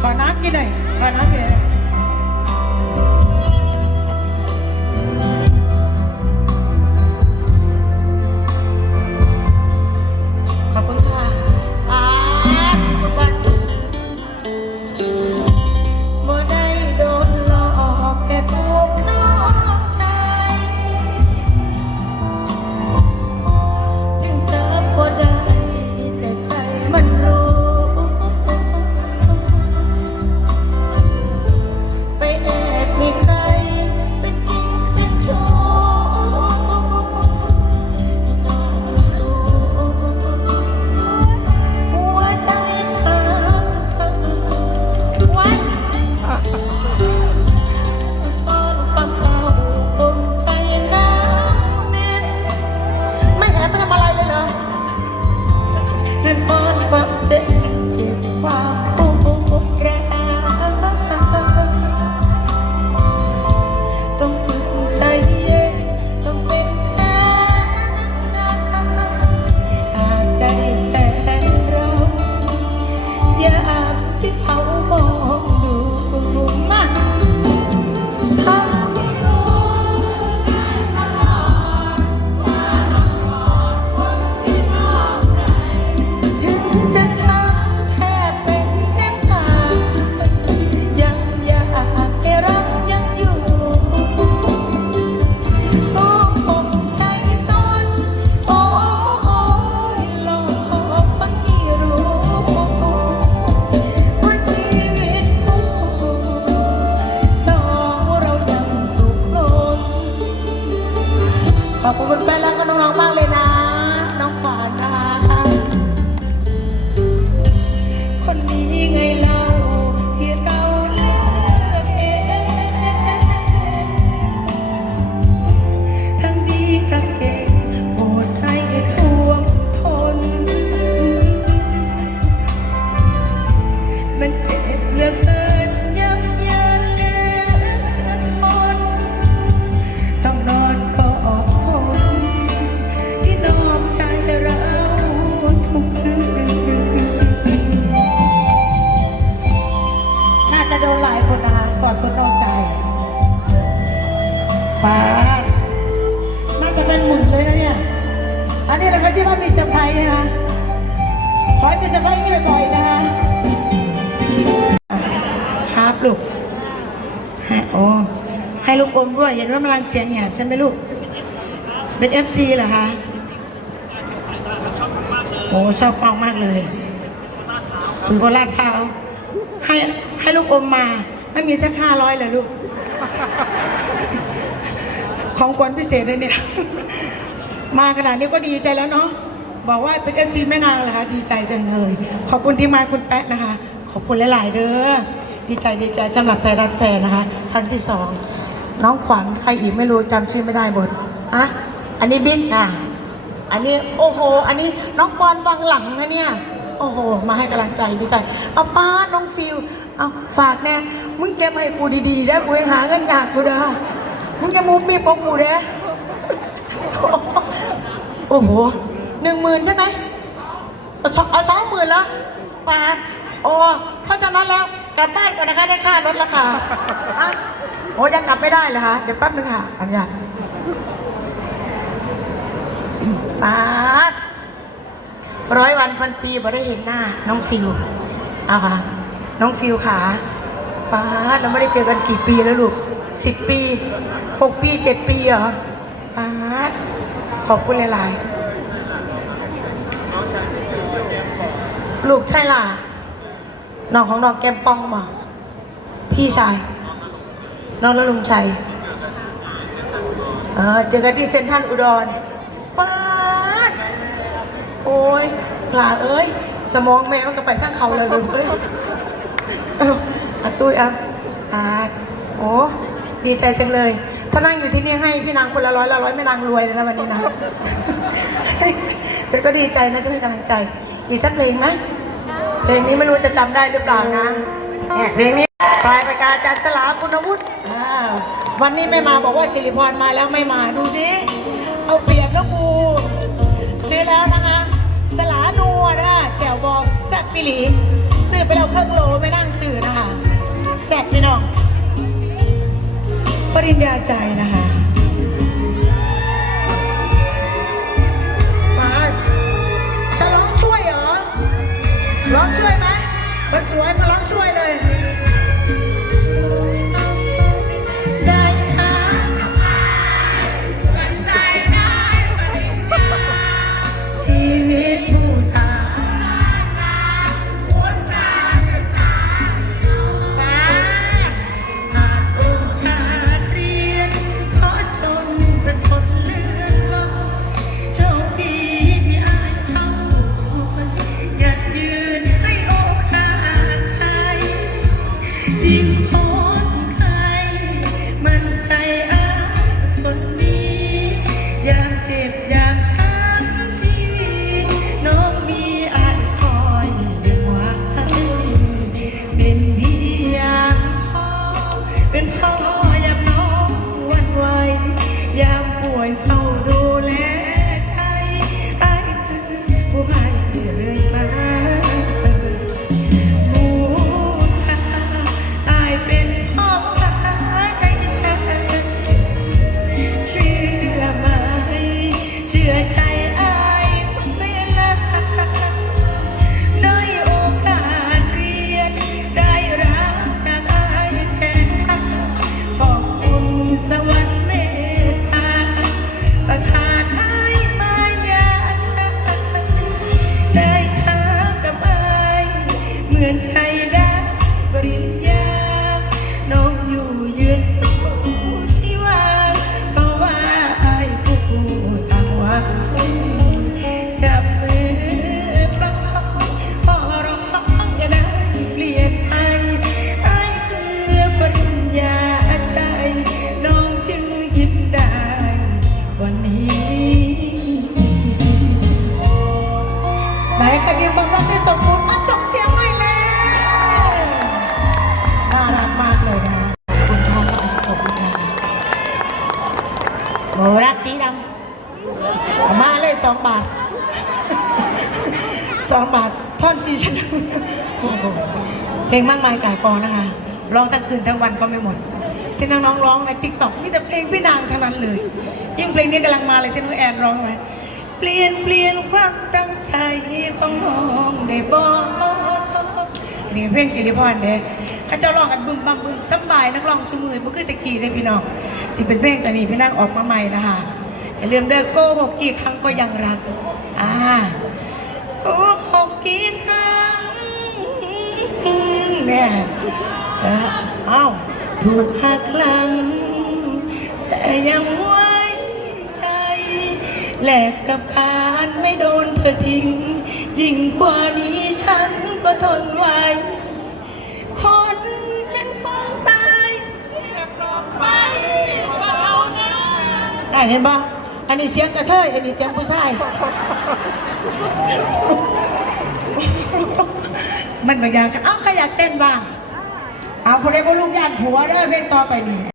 ขอน้ำกินหน่อยขอน้ำกินหน่อย ขอบคุณแฟนแล้วก็น้องๆมากเลยนะ ป้าดน่าจะเป็นหมื่นเลยนะเนี่ย อันนี้แหละครับที่ว่ามีเซอร์ไพรส์นะคะขอให้มีเซอร์ไพรส์นี่บ่อยๆนะคะครับลูกให้โอ้ให้ลูกอมด้วย เห็นว่ามันรังเสียงแหบใช่ไหมลูก เป็นเอฟซีเหรอคะโอ้ชอบฟังมากเลยคุณโคราชพร้าวให้ให้ลูกอมมา ไม่มีสักห้าร้อยเลยลูก ของขวัญพิเศษเลยเนี่ย มาขนาดนี้ก็ดีใจแล้วเนาะบอกว่าเป็นเอซีแม่นางเหรอคะดีใจจังเลย ขอบคุณที่มาคุณแป๊ะนะคะ ขอบคุณหลาย ๆ เด้อดีใจดีใจสำหรับไทยรัฐแฟนนะคะครั้งที่สองน้องขวัญใครอีกไม่รู้จำชื่อไม่ได้หมดอะอันนี้บิ๊กอะอันนี้โอ้โห อันนี้น้องปอนวังหลังนะเนี่ย โอ้โห มาให้กำลังใจดีใจเอาป้าน้องฟิวเอาฝากแน่มึงเก็บให้กูดีๆได้กูยังหาเงินยากกูเด้อ มึงจะมูฟมีปกกูเด้อโอ้โหหนึ่งหมื่นใช่ไหมเอาสองเอาสองหมื่นแล้วปาดโอ้เพราะฉะนั้นแล้วกลับบ้านก่อนนะคะได้ค่ารถแล้วค่ะอะโอ้ยังกลับไม่ได้เลยคะเดี๋ยวแป๊บนึงค่ะอันนี้ปาดร้อยวันพันปีบ่ได้เห็นหน้า น้องฟิวเอาค่ะ น้องฟิวขาปาดเราไม่ได้เจอกันกี่ปีแล้วลูก สิบปีหกปีเจ็ดปีเหรอปาดขอบคุณหลาย ๆ ลูกใช่ล่ะน้องของน้องแก้มป้องมาพี่ชายน้องและลุงชัยเออเจอกันที่เซ็นทรัลอุดรป้าดโอ้ยหลาเอ้ย สมองแม่มันก็ไปทั้งเขาเลยลูกเอ้ยอาอันตุ้ยอะอาดโอ้ ดีใจจังเลย ถ้านั่งอยู่ที่นี่ให้พี่นางคนละร้อยละร้อยไม่นางรวยเลยนะวันนี้นะเดี๋ยวก็ดีใจนะที่ให้กำลังใจ อีกสักเพลงไหมเพลงนี้ไม่รู้จะจำได้หรือเปล่านะเนี่ยเพลงนี้ปลายประกาศจันทร์สลาคุณวุฒิวันนี้ไม่มาบอกว่าสิริพรมาแล้วไม่มาดูสิเอาเปรียบแล้วกูซื้อแล้วนะคะ สลานัวนะแจ่วบองแซ่บปิลีซื้อไปแล้วครึ่องโลไม่นั่งซื้อนะคะแซดพี่น้อง ปริญญาใจนะคะมาจะร้องช่วยเหรอ ร้องช่วยไหมคนสวยมาร้องช่วยเลย อนใค บาทสองบาทท่อนสีฉันเพลงมากมายกายกองนะคะร้องทั้งคืนทั้งวันก็ไม่หมด ที่น้องๆร้องในติ๊กต็อกมีแต่เพลงพี่นางทั้งนั้นเลย ยิ่งเพลงนี้กำลังมาเลยที่น้องแอนร้องไว้เปลี่ยนเปลี่ยนความตั้งใจของน้องได้บอกนี่เพลงสิริพรเด้เขาเจ้าร้องกันบึมบัมบึมสบายนักร้องสมือเมื่อคืนตะกี้ได้พี่น้องสิเป็นเพลงแต่นี้พี่นางออกมาใหม่นะคะ อย่าลืมเด้อโกหกกี่ครั้งก็ยังรัก อ่าโอ้หกกี่ครั้งเนี่ยเอ้าเอ้าถูกหักหลัง แต่ยังไว้ใจแลกกับการไม่โดนเธอทิ้ง ยิ่งกว่านี้ฉันก็ทนไหวคนเป็นของตายอะเห็นปะ อันนี้เสียงกระเทยอันนี้เสียงผู้ชาย มันบางอย่างกันเอ้าใครอยากเต้นบ้าง เอาคนเด้บ่ลูกยานผัวเด้อเพลงต่อไปนี่